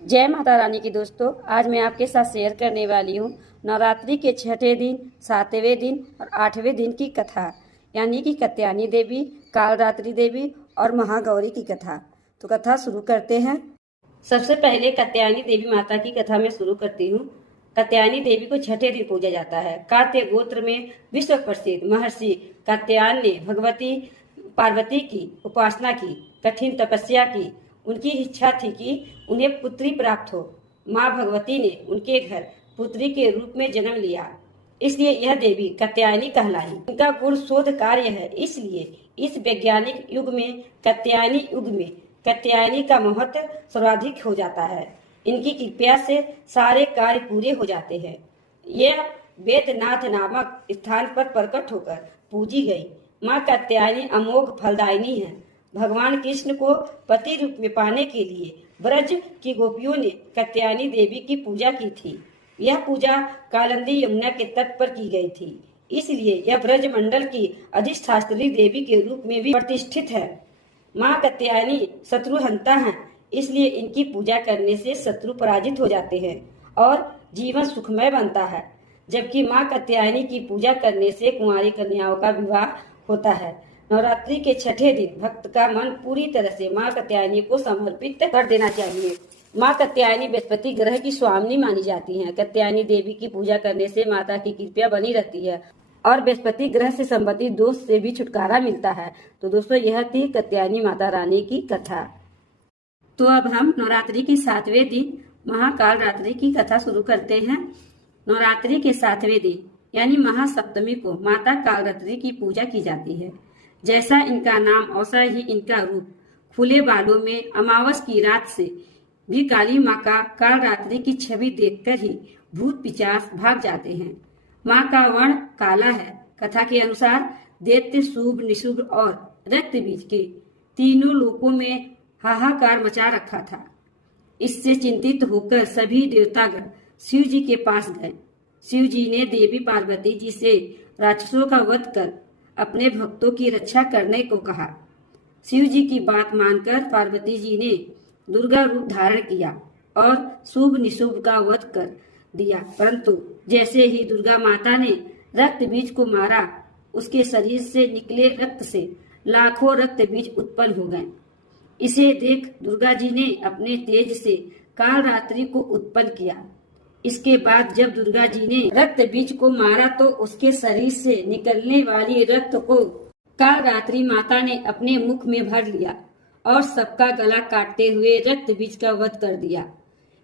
जय माता रानी की दोस्तों, आज मैं आपके साथ शेयर करने वाली हूँ नवरात्रि के छठे दिन, सातवें दिन और आठवें दिन की कथा, यानी कि कात्यायनी देवी, कालरात्रि देवी और महागौरी की कथा। तो कथा शुरू करते हैं। सबसे पहले कात्यायनी देवी माता की कथा में शुरू करती हूँ। कात्यायनी देवी को छठे दिन पूजा जाता है। कात्य गोत्र में विश्व प्रसिद्ध महर्षि कात्यायन ने भगवती पार्वती की उपासना की, कठिन तपस्या की। उनकी इच्छा थी कि उन्हें पुत्री प्राप्त हो। माँ भगवती ने उनके घर पुत्री के रूप में जन्म लिया, इसलिए यह देवी कात्यायनी कहलाई। इनका गुण शोध कार्य है, इसलिए इस वैज्ञानिक युग में कात्यायनी युग में कात्यायनी का महत्व सर्वाधिक हो जाता है। इनकी कृपा से सारे कार्य पूरे हो जाते हैं। यह वेदनाथ नामक स्थान पर प्रकट होकर पूजी गई माँ कात्यायनी अमोघ फलदायिनी है। भगवान कृष्ण को पति रूप में पाने के लिए ब्रज की गोपियों ने कात्यायनी देवी की पूजा की थी। यह पूजा कालिंदी यमुना के तट पर की गई थी, इसलिए यह ब्रज मंडल की अधिष्ठात्री देवी के रूप में भी प्रतिष्ठित है। माँ कात्यायनी शत्रुहंता हैं, इसलिए इनकी पूजा करने से शत्रु पराजित हो जाते हैं और जीवन सुखमय बनता है। जबकि माँ कात्यायनी की पूजा करने से कुंवारी कन्याओं का विवाह होता है। नवरात्रि के छठे दिन भक्त का मन पूरी तरह से माँ कात्यायनी को समर्पित कर देना चाहिए। माँ कात्यायनी बृहस्पति ग्रह की स्वामिनी मानी जाती हैं। कात्यायनी देवी की पूजा करने से माता की कृपा बनी रहती है और बृहस्पति ग्रह से संबंधित दोष से भी छुटकारा मिलता है। तो दोस्तों, यह थी कात्यायनी माता रानी की कथा। तो अब हम नवरात्रि के सातवें दिन महाकाल रात्रि की कथा शुरू करते हैं। नवरात्रि के सातवें दिन यानी महासप्तमी को माता कालरात्रि की पूजा की जाती है। जैसा इनका नाम वैसा ही इनका रूप। खुले बालों में अमावस की रात से भी काली माँ का कालरात्रि की छवि देखकर ही भूत पिशाच भाग जाते हैं। माँ का वर्ण काला है। कथा के अनुसार दैत्य, शुभ, निशुभ और रक्त बीज के तीनों लोकों में हाहाकार मचा रखा था। इससे चिंतित होकर सभी देवतागण शिव जी के पास गए। शिव जी ने देवी पार्वती जी से राक्षसों का वध कर अपने भक्तों की रक्षा करने को कहा। शिव जी की बात मानकर पार्वती जी ने दुर्गा रूप धारण किया और शुभ निशुभ का वध कर दिया। परंतु जैसे ही दुर्गा माता ने रक्त बीज को मारा, उसके शरीर से निकले रक्त से लाखों रक्त बीज उत्पन्न हो गए। इसे देख दुर्गा जी ने अपने तेज से कालरात्रि को उत्पन्न किया। इसके बाद जब दुर्गा जी ने रक्त बीज को मारा तो उसके शरीर से निकलने वाली रक्त को कालरात्रि माता ने अपने मुख में भर लिया और सबका गला काटते हुए रक्त बीज का वध कर दिया।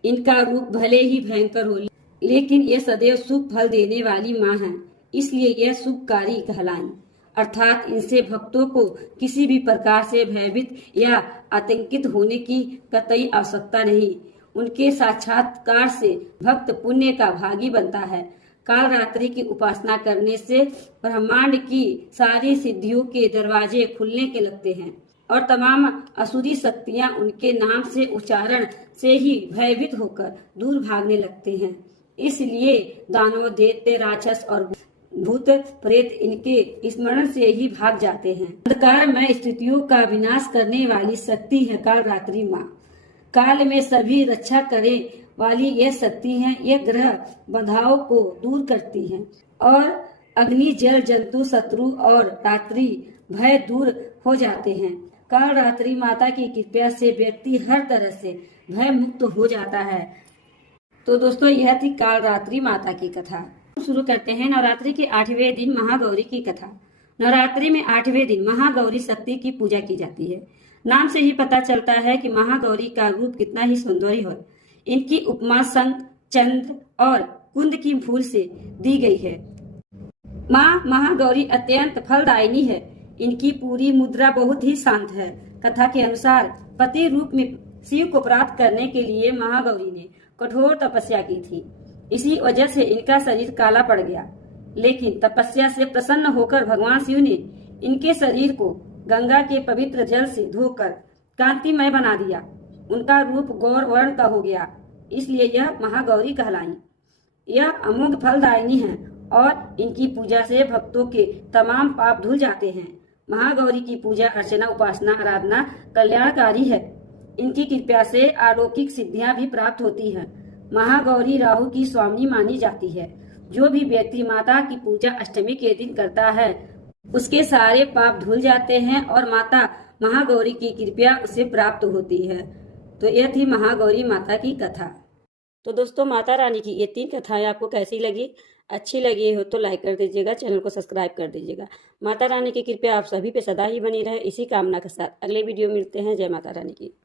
इनका रूप भले ही भयंकर हो, लेकिन ये सदैव शुभ फल देने वाली माँ है, इसलिए यह शुभकारी कहलाई। अर्थात इनसे भक्तों को किसी भी प्रकार से भयभीत या आतंकित होने की कतई आवश्यकता नहीं। उनके साक्षात्कार से भक्त पुण्य का भागी बनता है। कालरात्रि की उपासना करने से ब्रह्मांड की सारी सिद्धियों के दरवाजे खुलने के लगते हैं और तमाम असुरी शक्तियां उनके नाम से उच्चारण से ही भयभीत होकर दूर भागने लगते हैं। इसलिए दानव, दैत्य, राक्षस और भूत प्रेत इनके स्मरण से ही भाग जाते हैं। अंधकारमय स्थितियों का विनाश करने वाली शक्ति है कालरात्रि माँ। काल में सभी रक्षा करने वाली यह शक्ति है। यह ग्रह बाधाओं को दूर करती है और अग्नि, जल, जंतु, शत्रु और रात्रि भय दूर हो जाते हैं। कालरात्रि माता की कृपा से व्यक्ति हर तरह से भय मुक्त हो जाता है। तो दोस्तों, यह थी कालरात्रि माता की कथा। शुरू करते हैं नवरात्रि के आठवें दिन महागौरी की कथा। नवरात्रि में आठवें दिन महागौरी शक्ति की पूजा की जाती है। नाम से ही पता चलता है कि महागौरी का रूप कितना ही सुंदर हो। इनकी उपमा शंख, चंद्र और कुंद की फूल से दी गई है। माँ महागौरी अत्यंत फलदायिनी है। इनकी पूरी मुद्रा बहुत ही शांत है। कथा के अनुसार पति रूप में शिव को प्राप्त करने के लिए महागौरी ने कठोर तपस्या की थी। इसी वजह से इनका शरीर काला पड़ गया, लेकिन तपस्या से प्रसन्न होकर भगवान शिव ने इनके शरीर को गंगा के पवित्र जल से धोकर कांतिमय बना दिया। उनका रूप गौर वर्ण का हो गया, इसलिए यह महागौरी कहलाई। यह अमोघ फलदायिनी है और इनकी पूजा से भक्तों के तमाम पाप धुल जाते हैं। महागौरी की पूजा अर्चना, उपासना, आराधना कल्याणकारी है। इनकी कृपा से अलौकिक सिद्धियां भी प्राप्त होती हैं। महागौरी राहु की स्वामिनी मानी जाती है। जो भी व्यक्ति माता की पूजा अष्टमी के दिन करता है उसके सारे पाप धुल जाते हैं और माता महागौरी की कृपा उसे प्राप्त होती है। तो यह थी महागौरी माता की कथा। तो दोस्तों, माता रानी की ये 3 कथाएं आपको कैसी लगी? अच्छी लगी हो तो लाइक कर दीजिएगा, चैनल को सब्सक्राइब कर दीजिएगा। माता रानी की कृपा आप सभी पे सदा ही बनी रहे, इसी कामना के साथ अगले वीडियो मिलते हैं। जय माता रानी की।